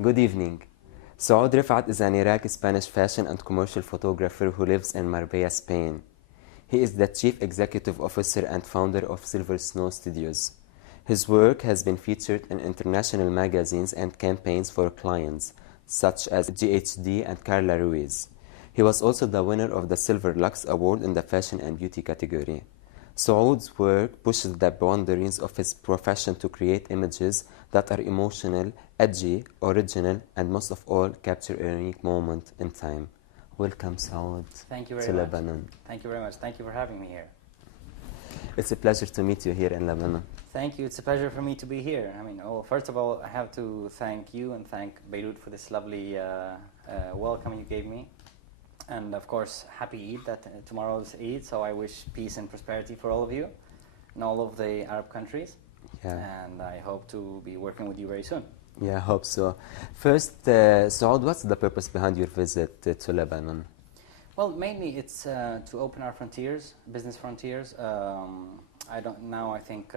Good evening. Saud Rif'at is an Iraqi-Spanish fashion and commercial photographer who lives in Marbella, Spain. He is the chief executive officer and founder of Silver Snow Studios. His work has been featured in international magazines and campaigns for clients, such as GHD and Carla Ruiz. He was also the winner of the Silver Lux Award in the Fashion and Beauty category. Saud's work pushes the boundaries of his profession to create images that are emotional, edgy, original, and most of all, capture a unique moment in time. Welcome, Saud, Thank you very to much. Lebanon. Thank you very much. Thank you for having me here. It's a pleasure to meet you here in Lebanon. Thank you. It's a pleasure for me to be here. First of all, I have to thank you and thank Beirut for this lovely welcome you gave me. And of course, happy Eid, that tomorrow's Eid, so I wish peace and prosperity for all of you in all of the Arab countries. Yeah. And I hope to be working with you very soon. Yeah, I hope so. First, Saud, what's the purpose behind your visit to Lebanon? Well, mainly it's to open our frontiers, business frontiers. I think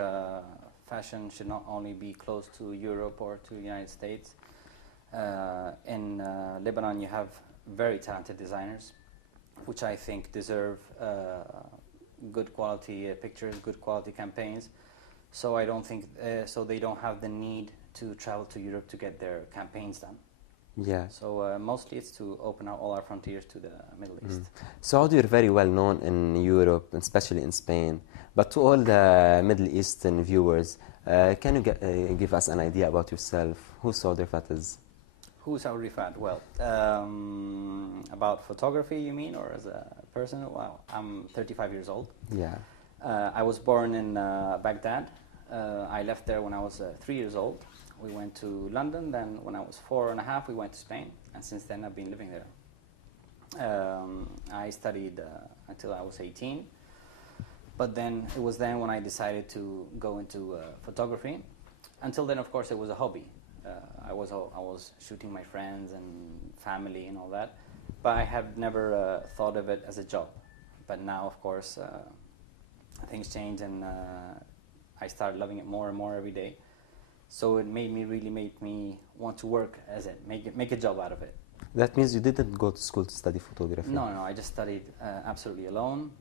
fashion should not only be close to Europe or to the United States. In Lebanon, you have very talented designers, which I think deserve good quality pictures, good quality campaigns. So I don't think so they don't have the need to travel to Europe to get their campaigns done. Yeah. So mostly it's to open out all our frontiers to the Middle East. Saud, you're very well known in Europe, especially in Spain. But to all the Middle Eastern viewers, can you give us an idea about yourself? Who Saud Rif'at is? Who's Saud Rif'at? Well, about photography, you mean, or as a person? Well, I'm 35 years old. Yeah. I was born in Baghdad. I left there when I was 3 years old. We went to London. Then when I was 4.5, we went to Spain. And since then, I've been living there. I studied until I was 18. But then it was then when I decided to go into photography. Until then, of course, it was a hobby. I was shooting my friends and family and all that. But I have never thought of it as a job. But now, of course, things change and I started loving it more and more every day. So it made me want to work as it, make a job out of it. That means you didn't go to school to study photography? No, I just studied absolutely alone.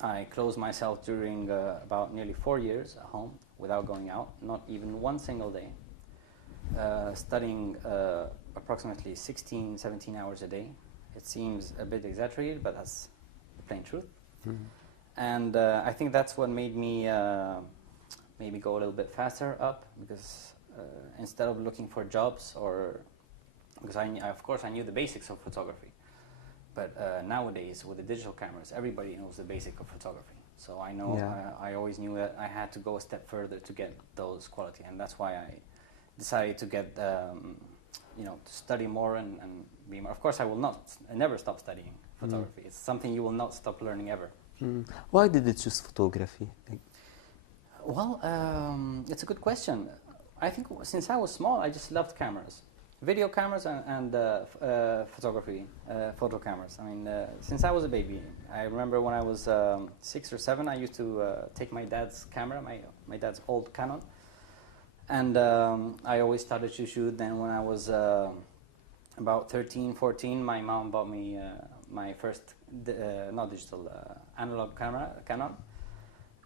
I closed myself during about nearly 4 years at home without going out, not even one single day. Studying approximately 16, 17 hours a day. It seems a bit exaggerated, but that's the plain truth. Mm-hmm. And I think that's what made me maybe go a little bit faster up, because instead of looking for jobs, or because of course I knew the basics of photography, but nowadays with the digital cameras, everybody knows the basic of photography. So I know I always knew that I had to go a step further to get those quality, and that's why I decided to get to study more and be more. Of course, I never stop studying photography. It's something you will not stop learning ever. Why did you choose photography? Well, it's a good question. I think since I was small, I just loved cameras, video cameras and photography, photo cameras. Since I was a baby, I remember when I was 6 or 7, I used to take my dad's camera, my dad's old Canon, and I always started to shoot. Then when I was about 13, 14, my mom bought me my first not digital, analog camera, Canon.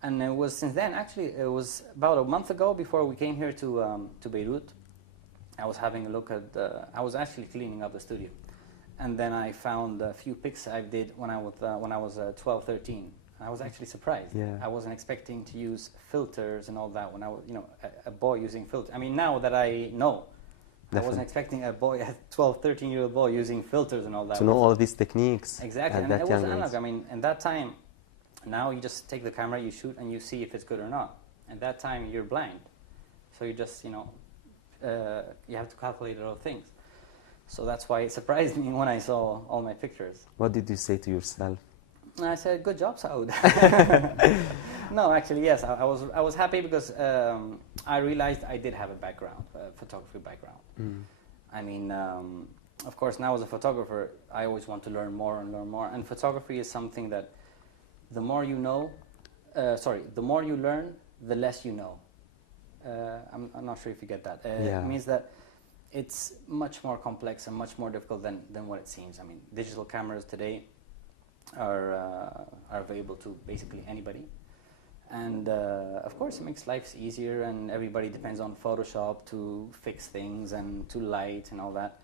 And it was since then, actually, it was about a month ago before we came here to Beirut. I was having a look at, I was actually cleaning up the studio. And then I found a few pics I did when I was 12, 13. And I was actually surprised. Yeah. I wasn't expecting to use filters and all that when I was, a boy using filters. Now that I know, definitely. I wasn't expecting a 12, 13-year-old boy using filters and all that. To know all these techniques. Exactly, and it was analog. In that time, now you just take the camera, you shoot, and you see if it's good or not. At that time, you're blind. So you just, you have to calculate a lot of things. So that's why it surprised me when I saw all my pictures. What did you say to yourself? I said, good job, Saud. No, actually, yes. I was happy because I realized I did have a background, a photography background. Of course, now as a photographer, I always want to learn more and learn more. And photography is something that the more you know, the more you learn, the less you know. I'm not sure if you get that. It means that it's much more complex and much more difficult than what it seems. I mean, digital cameras today are available to basically anybody. And of course, it makes life easier, and everybody depends on Photoshop to fix things and to light and all that.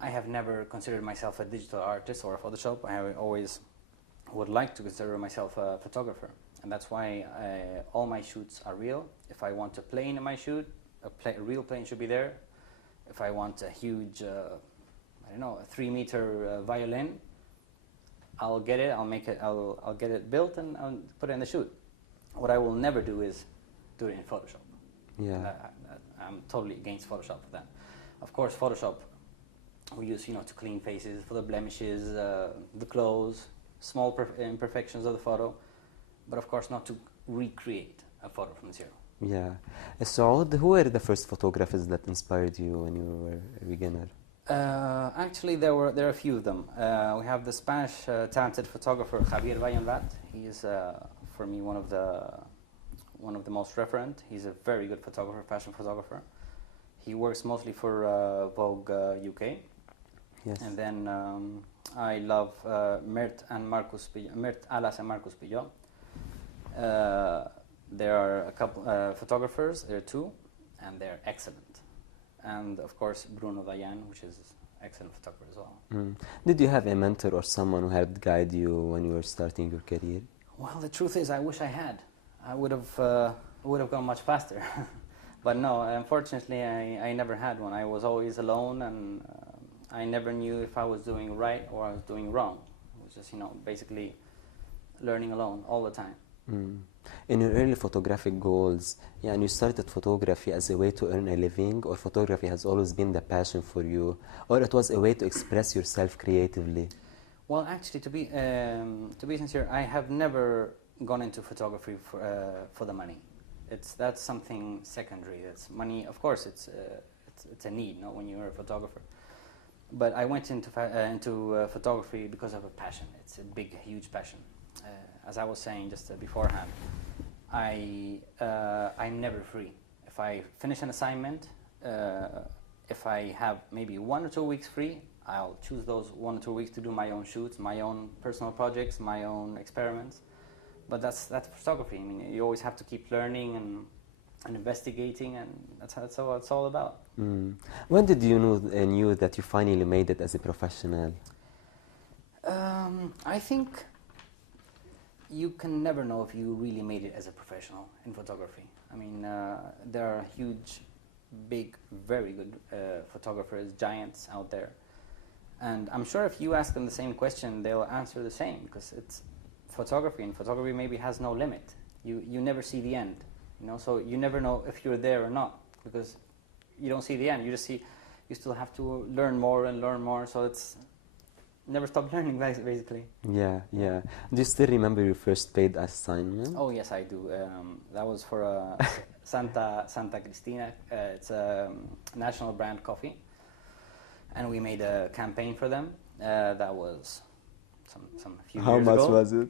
I have never considered myself a digital artist or a Photoshop. I always would like to consider myself a photographer. And that's why all my shoots are real. If I want a plane in my shoot, a real plane should be there. If I want a huge, I don't know, a 3-meter violin, I'll get it, I'll get it built and I'll put it in the shoot. What I will never do is do it in Photoshop. Yeah. I'm totally against Photoshop for that. Of course, Photoshop we use, to clean faces, for the blemishes, the clothes, small imperfections of the photo, but of course not to recreate a photo from zero. Yeah. Saud, who were the first photographers that inspired you when you were a beginner? Actually, there are a few of them. We have the Spanish talented photographer Shaqír. He is, for me, one of the most referent. He's a very good photographer, fashion photographer. He works mostly for Vogue UK. Yes. And then I love Mert Alas and Marcus Pillot. There are a couple photographers, there are two, and they're excellent. And of course Bruno Dayan, which is an excellent photographer as well. Mm. Did you have a mentor or someone who helped guide you when you were starting your career? Well, the truth is I wish I had. I would have gone much faster. But no, unfortunately I never had one. I was always alone, and I never knew if I was doing right or I was doing wrong. It was just, basically learning alone all the time. Mm. In your early photographic goals, you started photography as a way to earn a living, or photography has always been the passion for you, or it was a way to express yourself creatively? Well, actually, to be sincere, I have never gone into photography for the money. That's something secondary. That's money. Of course, it's a need, when you're a photographer. But I went into photography because of a passion. It's a big, huge passion. As I was saying just beforehand, I'm never free. If I finish an assignment, if I have maybe 1 or 2 weeks free, I'll choose those 1 or 2 weeks to do my own shoots, my own personal projects, my own experiments. But that's photography. I mean, you always have to keep learning and investigating, and that's what it's all about. Mm. When did you knew that you finally made it as a professional? I think you can never know if you really made it as a professional in photography. I mean, there are huge, big, very good photographers, giants out there. And I'm sure if you ask them the same question, they'll answer the same, because it's photography, and photography maybe has no limit. You never see the end, so you never know if you're there or not, because you don't see the end. You just see, you still have to learn more and learn more, so it's never stop learning, basically. Yeah. Do you still remember your first paid assignment? Oh yes, I do. That was for Santa Cristina. It's a national brand coffee, and we made a campaign for them. That was some few How years much ago. was it?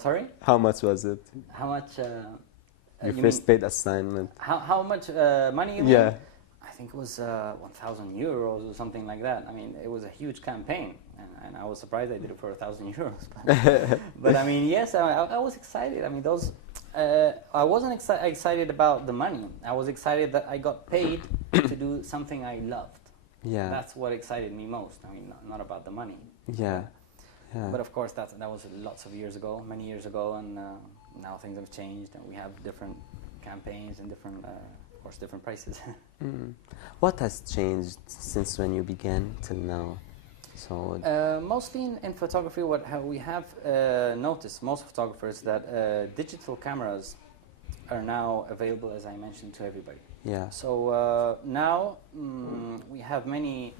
Sorry? How much was it? How much? Your first paid assignment. How much money you mean? Yeah. I think it was 1,000 euros or something like that. I mean, it was a huge campaign, and I was surprised I did it for 1,000 euros. But I mean, yes, I was excited. I mean, I wasn't excited about the money. I was excited that I got paid to do something I loved. Yeah. That's what excited me most. I mean, not about the money. Yeah. But of course, that was lots of years ago, many years ago, and now things have changed, and we have different campaigns and different prices. Mm. What has changed since when you began till now? So mostly in photography, we have noticed, most photographers, that digital cameras are now available, as I mentioned, to everybody. yeah. So now we have many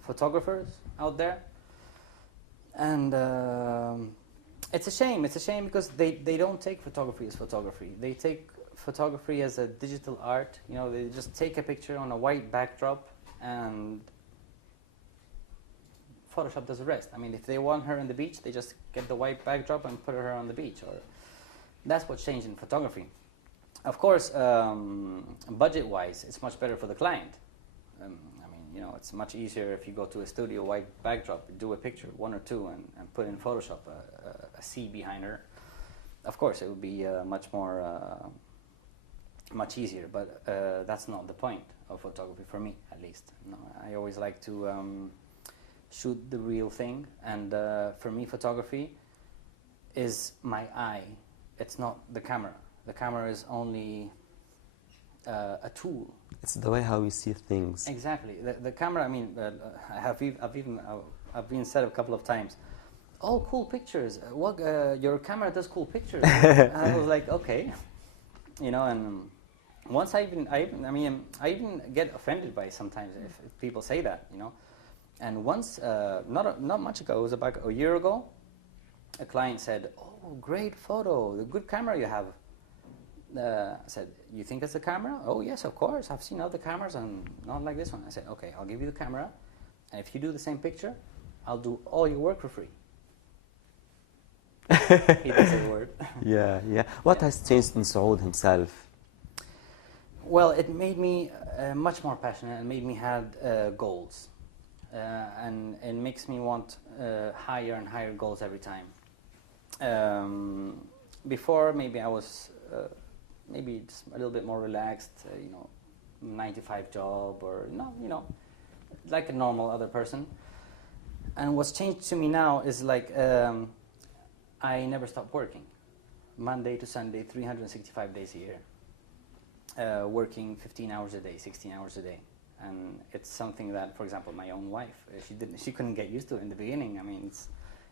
photographers out there, and it's a shame. It's a shame because they don't take photography as photography. They take photography as a digital art. They just take a picture on a white backdrop, and Photoshop does the rest. I mean, if they want her on the beach, they just get the white backdrop and put her on the beach. Or that's what's changed in photography. Of course, budget-wise, it's much better for the client. I mean, you know, it's much easier if you go to a studio, white backdrop, do a picture, one or two, and put in Photoshop a sea behind her. Of course, it would be much easier, but that's not the point of photography for me, at least. No, I always like to shoot the real thing, and for me, photography is my eye. It's not the camera. The camera is only a tool. It's the way how you see things. Exactly. The camera, I mean, I've been said a couple of times, oh, cool pictures. Your camera does cool pictures. I was like, okay. You know, and once I even get offended by sometimes if people say that, you know. And once, not much ago, it was about a year ago, a client said, oh, great photo, the good camera you have. I said, you think it's a camera? Oh, yes, of course. I've seen other cameras and not like this one. I said, okay, I'll give you the camera. And if you do the same picture, I'll do all your work for free. He didn't say a word. Yeah, yeah. What has changed in Saud himself? Well, it made me much more passionate and made me have goals. And it makes me want higher and higher goals every time. Before, maybe I was maybe just a little bit more relaxed, you know, 9-to-5 job, or you know, like a normal other person. And what's changed to me now is like I never stop working, Monday to Sunday, 365 days a year, working 15 hours a day, 16 hours a day. And it's something that, for example, my own wife, she couldn't get used to it in the beginning. I mean,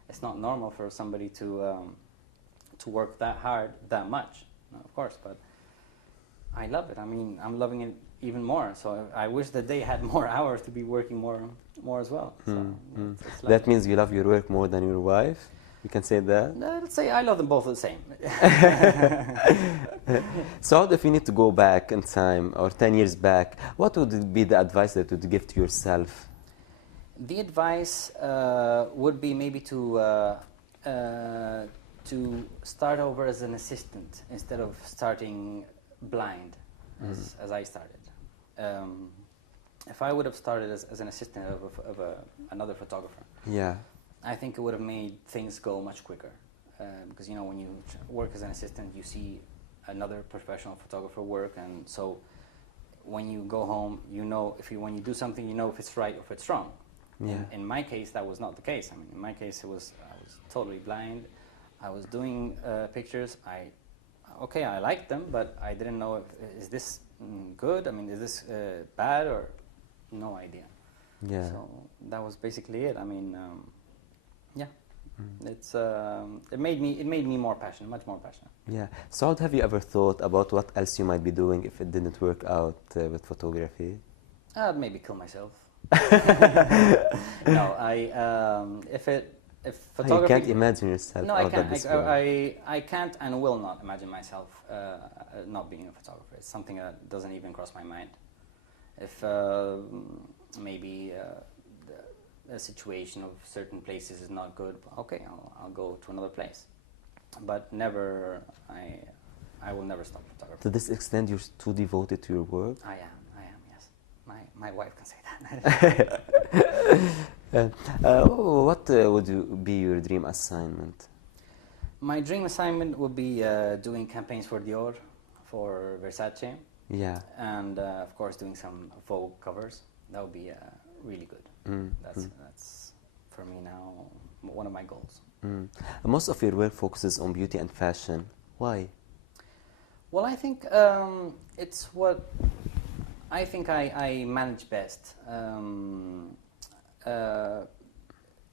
it's not normal for somebody to work that hard, that much, of course, but I love it. I mean, I'm loving it even more. So I wish that they had more hours to be working more as well. So it's that means you love your work more than your wife? You can say that? Let's say I love them both the same. So if you need to go back in time, or 10 years back, what would be the advice that you would give to yourself? The advice would be maybe to start over as an assistant instead of starting blind as I started. If I would have started as an assistant of another photographer, yeah, I think it would have made things go much quicker. Because, you know, when you work as an assistant, you see another professional photographer work, and so when you go home, you know, when you do something, you know if it's right or if it's wrong. Yeah. In my case, that was not the case. I mean, in my case, I was totally blind. I was doing pictures. I liked them, but I didn't know is this good? I mean, is this bad, or no idea. Yeah. So that was basically it. I mean, yeah. It's it made me more passionate, much more passionate. Yeah. Saud, have you ever thought about what else you might be doing if it didn't work out with photography? I'd maybe kill myself. No, if photography. You can't imagine yourself. No, I can't. I can't and will not imagine myself not being a photographer. It's something that doesn't even cross my mind. If maybe a situation of certain places is not good, okay, I'll go to another place. But never, I will never stop photography. To this extent, you're too devoted to your work? I am, yes. My wife can say that. What would be your dream assignment? My dream assignment would be doing campaigns for Dior, for Versace. Yeah. And of course doing some Vogue covers. That would be really good. That's for me now one of my goals. Most of your work focuses on beauty and fashion. Why? Well, I think it's what I think I manage best.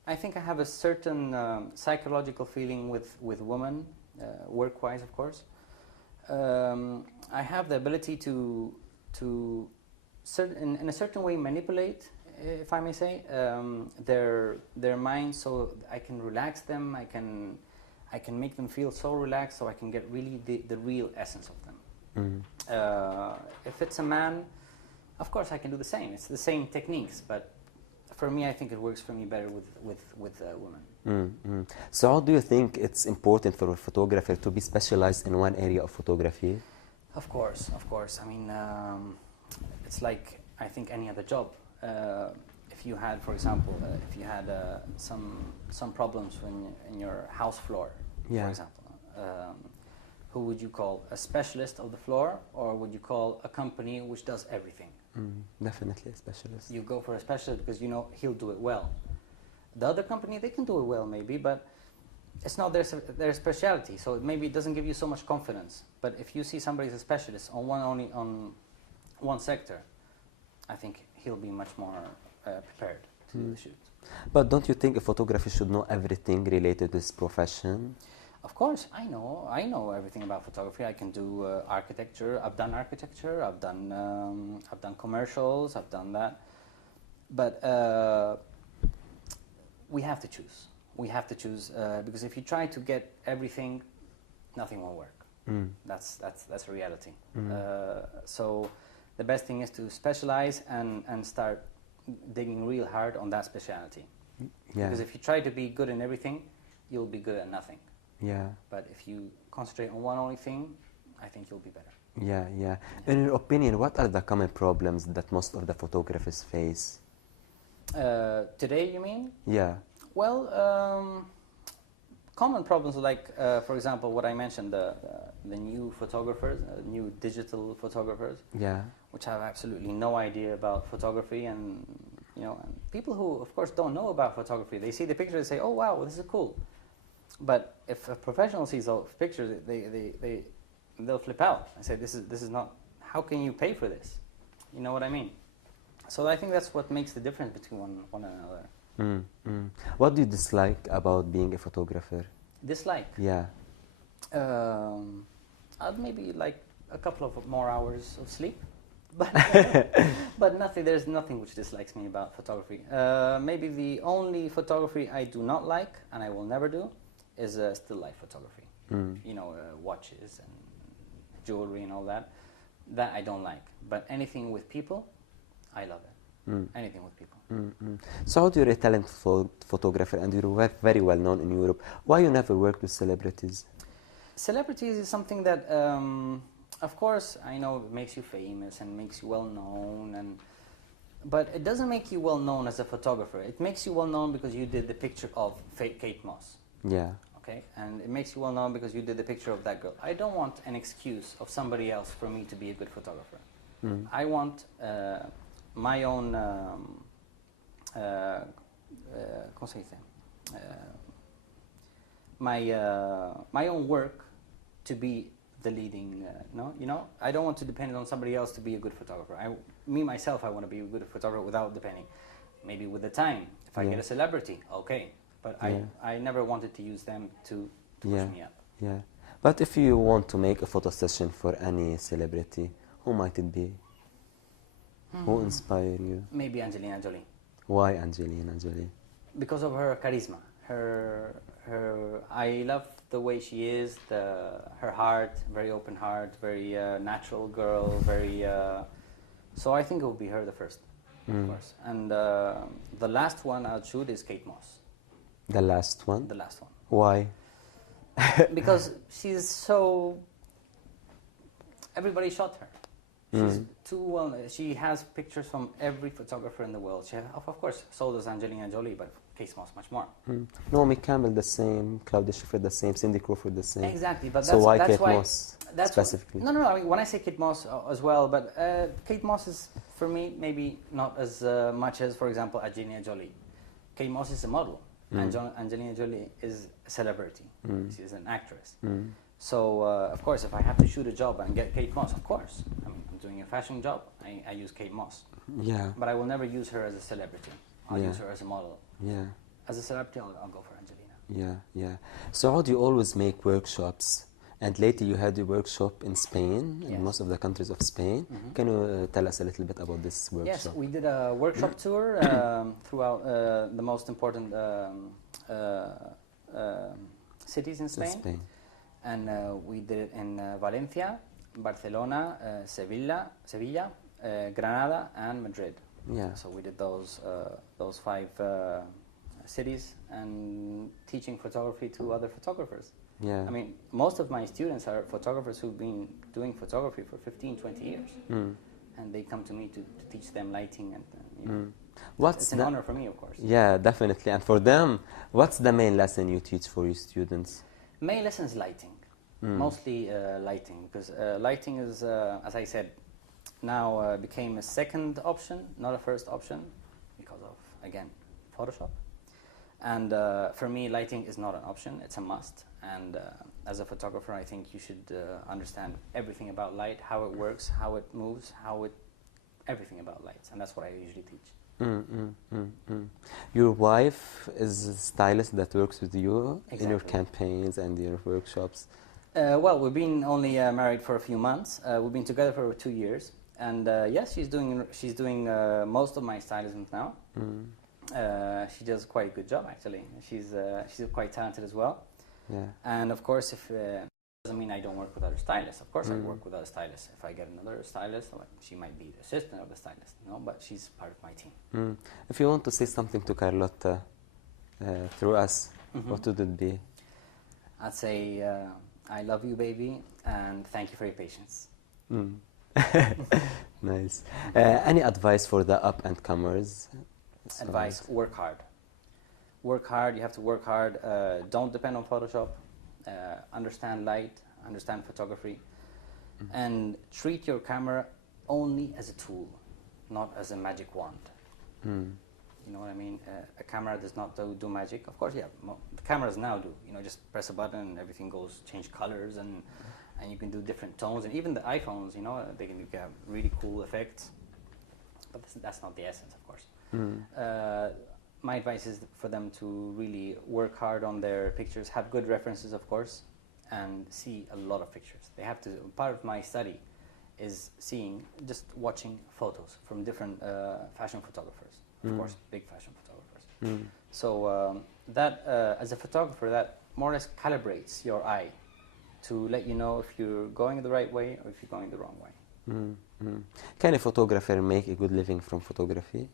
I think I have a certain psychological feeling with women, work-wise, of course. I have the ability to in a certain way manipulate, if I may say, their minds, so I can relax them. I can make them feel so relaxed, so I can get really the real essence of them. If it's a man, of course I can do the same. It's the same techniques, but for me, I think it works for me better with women. So how do you think it's important for a photographer to be specialized in one area of photography? Of course. I mean, it's like I think any other job. If you had, for example, if you had some problems in your house floor, Yeah. for example, who would you call? A specialist of the floor, or would you call a company which does everything? Definitely a specialist. You go for a specialist because you know he'll do it well. The other company, they can do it well maybe, but it's not their specialty, so maybe it doesn't give you so much confidence. But if you see somebody's a specialist on one sector, I think he'll be much more prepared to do the shoot. But don't you think a photographer should know everything related to his profession? Of course, I know everything about photography. I can do architecture. I've done architecture. I've done commercials. I've done that. But we have to choose. We have to choose because if you try to get everything, nothing will work. That's a reality. So the best thing is to specialize and start digging real hard on that specialty. Yeah. Because if you try to be good in everything, you'll be good at nothing. Yeah. But if you concentrate on one only thing, I think you'll be better. Yeah, yeah. In your opinion, what are the common problems that most of the photographers face? Today, you mean? Yeah. Well, common problems like, for example, what I mentioned, the new photographers, new digital photographers, Yeah. which have absolutely no idea about photography, and and people who, of course, don't know about photography, they see the picture and say, "Oh, wow, this is cool." But if a professional sees those pictures, they'll flip out and say, "This is not. How can you pay for this?" You know what I mean? So I think that's what makes the difference between one another. What do you dislike about being a photographer? Dislike? Yeah. I'd maybe like a couple of more hours of sleep, but but nothing. There's nothing which dislikes me about photography. Maybe the only photography I do not like, and I will never do, is still life photography. Watches and jewelry and all that. That I don't like. But anything with people, I love it. Anything with people. Saud, you're a talented photographer and you're very well known in Europe. Why you never worked with celebrities? Celebrities is something that, of course, I know it makes you famous and makes you well known, but it doesn't make you well known as a photographer. It makes you well known because you did the picture of Kate Moss. Yeah. Okay, and it makes you well known because you did the picture of that girl. I don't want an excuse of somebody else for me to be a good photographer. I want my own, ¿cómo se dice? My own work to be the leading. I don't want to depend on somebody else to be a good photographer. Myself, I want to be a good photographer without depending. Maybe with the time, if I get a celebrity, okay. But I never wanted to use them to push me up. Yeah. But if you want to make a photo session for any celebrity, who might it be? Who inspired you? Maybe Angelina Jolie. Why Angelina Jolie? Because of her charisma. I love the way she is. Her heart, very open heart, very natural girl. So I think it will be her the first, of course. And the last one I'll shoot is Kate Moss. The last one? The last one. Why? Because she's so... Everybody shot her. She's too well... She has pictures from every photographer in the world. Of course, so does Angelina Jolie, but Kate Moss much more. Naomi Campbell the same, Claudia Schiffer the same, Cindy Crawford the same. Exactly, but so why Kate Moss specifically? No, I mean, when I say Kate Moss as well, but Kate Moss is, for me, maybe not as much as, for example, Angelina Jolie. Kate Moss is a model. Angelina Jolie is a celebrity. She's an actress. So, of course, if I have to shoot a job and get Kate Moss, of course. I mean, I'm doing a fashion job, I use Kate Moss. Yeah. But I will never use her as a celebrity. I'll use her as a model. Yeah. As a celebrity, I'll go for Angelina. Yeah. So how do you always make workshops? And later you had a workshop in Spain, in most of the countries of Spain. Can you tell us a little bit about this workshop? Yes, we did a workshop tour throughout the most important cities in Spain. And we did it in Valencia, Barcelona, Sevilla, Granada, and Madrid. Yeah. So we did those 5 cities and teaching photography to other photographers. Yeah. I mean, most of my students are photographers who've been doing photography for 15, 20 years. and they come to me to teach them lighting, and you know, it's an honor for me, of course. Yeah, definitely. And for them, what's the main lesson you teach for your students? Main lesson is lighting, mostly lighting, because lighting is, as I said, now became a second option, not a first option, because of, again, Photoshop. And for me, lighting is not an option, it's a must. And as a photographer, I think you should understand everything about light, how it works, how it moves, everything about lights. And that's what I usually teach. Your wife is a stylist that works with you Exactly. in your campaigns and your workshops. Well, we've been only married for a few months. We've been together for 2 years. And yes, she's doing most of my stylism now. She does quite a good job, actually. She's quite talented as well. Yeah. And of course, if doesn't mean I don't work with other stylists. Of course, I work with other stylists. If I get another stylist, like, she might be the assistant of the stylist, you know, but she's part of my team. If you want to say something to Carlotta through us, what would it be? I'd say, I love you, baby, and thank you for your patience. Nice. Any advice for the up-and-comers? Advice, work hard. Work hard, you have to work hard. Don't depend on Photoshop. Understand light, understand photography, and treat your camera only as a tool, not as a magic wand. You know what I mean? A camera does not do magic. Of course, yeah, the cameras now do. You know, just press a button and everything goes, change colors, and you can do different tones. And even the iPhones, you know, they can have really cool effects. But that's not the essence, of course. My advice is for them to really work hard on their pictures, have good references, of course, and see a lot of pictures. They have to. Part of my study is just watching photos from different fashion photographers. Of course, big fashion photographers. So that, as a photographer, that more or less calibrates your eye to let you know if you're going the right way or if you're going the wrong way. Can a photographer make a good living from photography?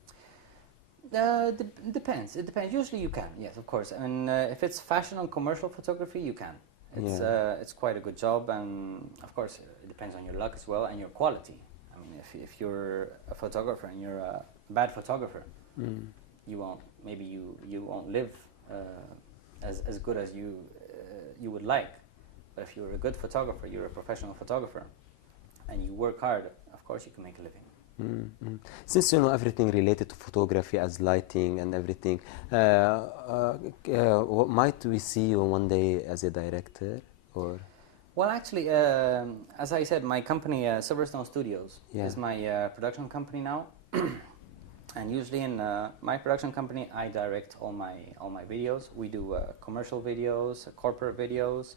Depends. It depends. Usually you can, yes, of course. And if it's fashion and commercial photography, you can. It's quite a good job, and of course it depends on your luck as well and your quality. I mean, if you're a photographer and you're a bad photographer, you won't live as good as you would like. But if you're a good photographer, you're a professional photographer, and you work hard, of course you can make a living. Since you know everything related to photography as lighting and everything, might we see you one day as a director, or? Well, actually, as I said, my company, Silverstone Studios, is my production company now. And usually in my production company, I direct all my videos. We do commercial videos, corporate videos,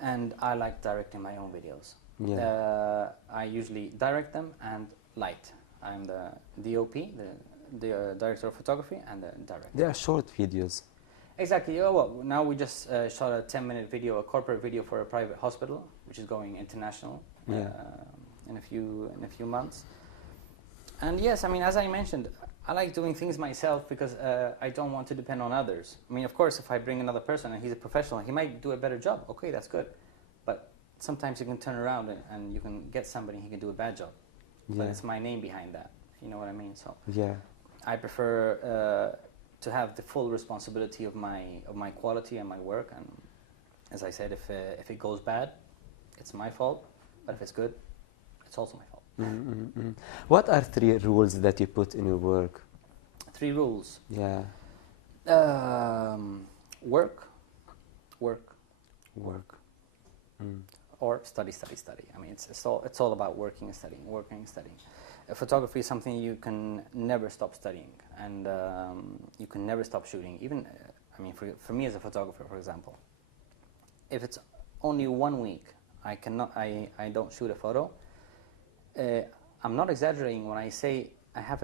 and I like directing my own videos. I usually direct them and light. I'm the DOP, the director of photography, and the director. They are short videos. Exactly. Well, now we just shot a 10-minute video, a corporate video for a private hospital, which is going international in a few months. And yes, I mean, as I mentioned, I like doing things myself because I don't want to depend on others. I mean, of course, if I bring another person and he's a professional, he might do a better job. Okay, that's good. But sometimes you can turn around and you can get somebody who can do a bad job. But it's my name behind that. You know what I mean? So I prefer to have the full responsibility of my quality and my work. And as I said, if it goes bad, it's my fault. But if it's good, it's also my fault. What are 3 rules that you put in your work? 3 rules. Yeah. Work. Or study. I mean, it's all about working and studying. Photography is something you can never stop studying, and you can never stop shooting. Even, I mean, for me as a photographer, for example, if it's only 1 week, I don't shoot a photo. I'm not exaggerating when I say I have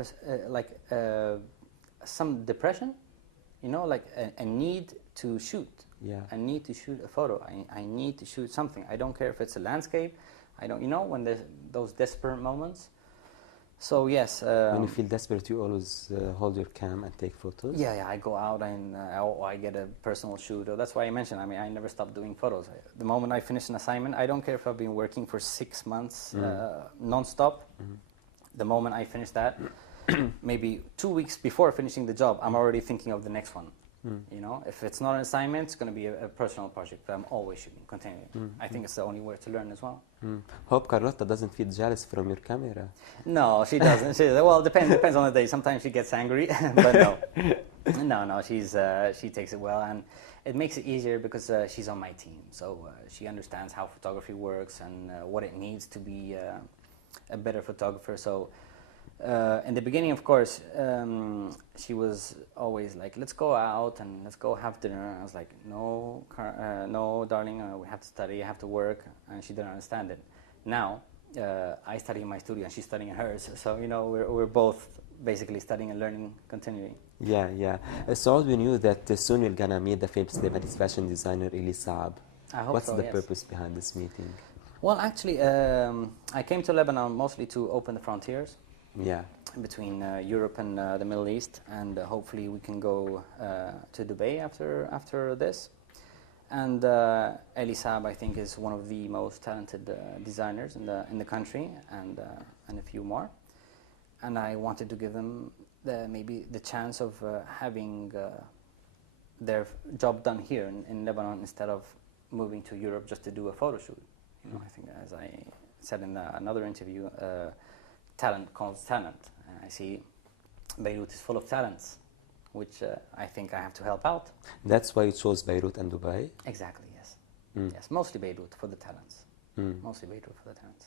some depression, you know, like a need to shoot. I need to shoot a photo. I need to shoot something. I don't care if it's a landscape. You know, when there's those desperate moments. So yes. When you feel desperate, you always hold your cam and take photos? Yeah, I go out and I get a personal shoot. That's why I mentioned, I mean, I never stop doing photos. The moment I finish an assignment, I don't care if I've been working for 6 months non-stop. the moment I finish that, maybe 2 weeks before finishing the job, I'm already thinking of the next one. You know, if it's not an assignment, it's going to be a personal project, but I'm always shooting, continuing. I think it's the only way to learn as well. Hope Carlotta doesn't feel jealous from your camera. No, she doesn't. Well, depends on the day. Sometimes she gets angry, but no. No, she takes it well, and it makes it easier because she's on my team. So she understands how photography works and what it needs to be a better photographer. So in the beginning, of course, she was always like, let's go out and let's go have dinner. I was like, no, no, darling, we have to study, I have to work. And she didn't understand it. Now, I study in my studio and she's studying in hers. So, you know, we're both basically studying and learning continually. Yeah. So we knew that soon you're going to meet the famous Lebanese fashion designer Saab. I hope What's so, the yes. purpose behind this meeting? Well, actually, I came to Lebanon mostly to open the frontiers. Yeah. Between Europe and the Middle East, and hopefully we can go to Dubai after this. And Saab, I think, is one of the most talented designers in the country, and a few more. And I wanted to give them maybe the chance of having their job done here in Lebanon instead of moving to Europe just to do a photo shoot. You know, I think, as I said in another interview, talent calls talent. I see Beirut is full of talents, which I think I have to help out. That's why you chose Beirut and Dubai? Exactly, yes. Yes, mostly Beirut for the talents. Mostly Beirut for the talents.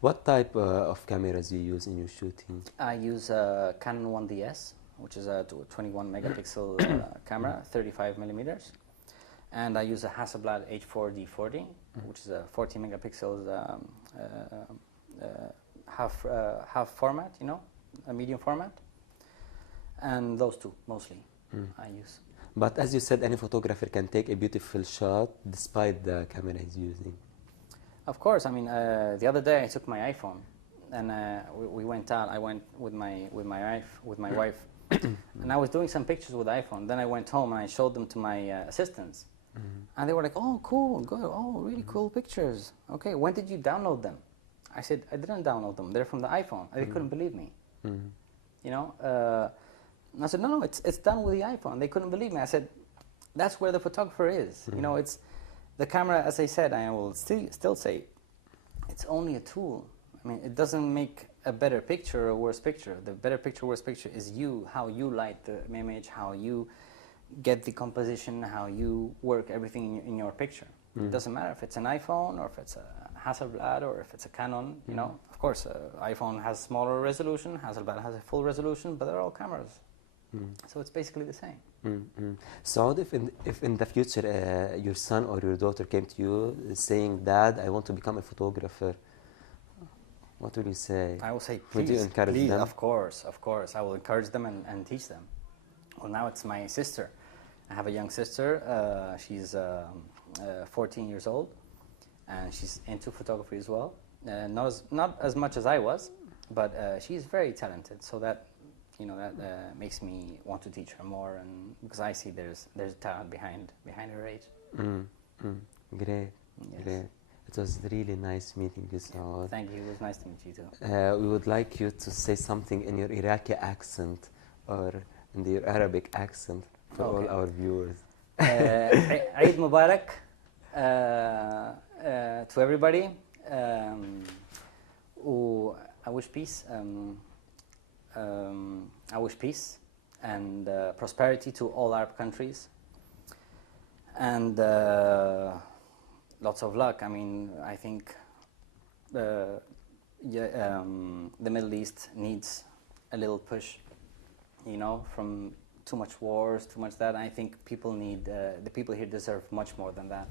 What type of cameras do you use in your shooting? I use Canon 1DS, which is a 21 megapixel camera, 35 millimeters. And I use a Hasselblad H4D40, which is a 40 megapixels half format, you know, a medium format. And those two, mostly, I use. But as you said, any photographer can take a beautiful shot despite the camera he's using. Of course. I mean, the other day I took my iPhone, and we went out. I went with my wife, and I was doing some pictures with the iPhone. Then I went home and I showed them to my assistants, and they were like, "Oh, cool, good. Oh, really cool pictures. Okay, when did you download them?" I said, "I didn't download them. They're from the iPhone." They couldn't believe me. You know, and I said, "No, it's done with the iPhone." They couldn't believe me. I said, "That's where the photographer is. You know, it's the camera." As I said, I will still say, it's only a tool. I mean, it doesn't make a better picture or a worse picture. The better picture, worse picture is you, how you light the image, how you get the composition, how you work everything in your picture. It doesn't matter if it's an iPhone or if it's a Hasselblad or if it's a Canon. You know, of course, iPhone has smaller resolution, Hasselblad has a full resolution, but they're all cameras. So it's basically the same. So if in the future your son or your daughter came to you saying, "Dad, I want to become a photographer," what would you say? I will say, please, would you encourage them? Of course. I will encourage them and teach them. Well, now it's my sister. I have a young sister. She's 14 years old, and she's into photography as well. Not as much as I was, but she's very talented. So that, you know, that makes me want to teach her more, and because I see there's talent behind her age. Great. Yes. Great. It was really nice meeting you, Saud. Thank you. It was nice to meet you too. We would like you to say something in your Iraqi accent or in your Arabic accent for all our viewers. Eid Mubarak to everybody. I wish peace. I wish peace and prosperity to all Arab countries, and lots of luck. I mean, I think the Middle East needs a little push, you know, from too much wars, too much that. I think people need, the people here deserve much more than that.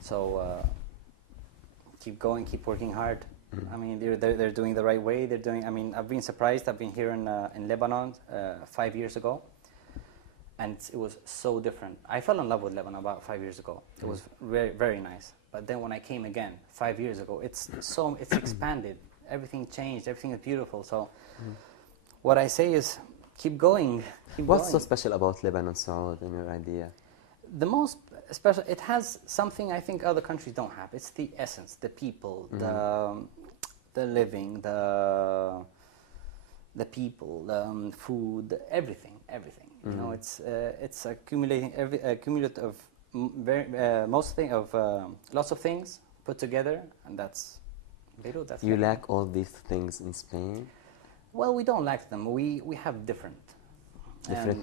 So keep going, keep working hard. I mean, they're doing the right way. They're doing. I mean, I've been surprised. I've been here in Lebanon 5 years ago, and it was so different. I fell in love with Lebanon about 5 years ago. It was very, very nice. But then when I came again 5 years ago, it's expanded. Everything changed. Everything is beautiful. So what I say is, keep going. What's so special about Lebanon, Saud, in your idea? The most special, it has something I think other countries don't have. It's the essence, the people, the the living, the people, the food, everything. You know, it's accumulative lots of things put together, and that's Beirut. You lack all these things in Spain? Well, we don't lack them. We have different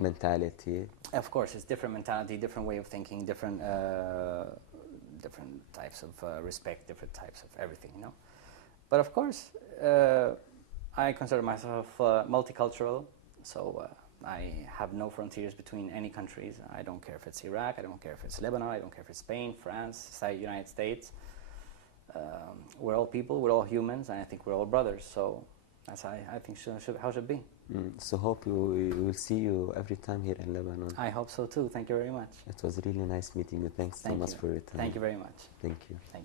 mentality. Of course, it's different mentality, different way of thinking, different types of respect, different types of everything, you know. But of course, I consider myself multicultural, so I have no frontiers between any countries. I don't care if it's Iraq, I don't care if it's Lebanon, I don't care if it's Spain, France, United States. We're all people, we're all humans, and I think we're all brothers. So that's how I think how it should be. So hope we will see you every time here in Lebanon. I hope so too. Thank you very much. It was really nice meeting you. Thanks so much for your time. Thank you very much. Thank you. Thank you.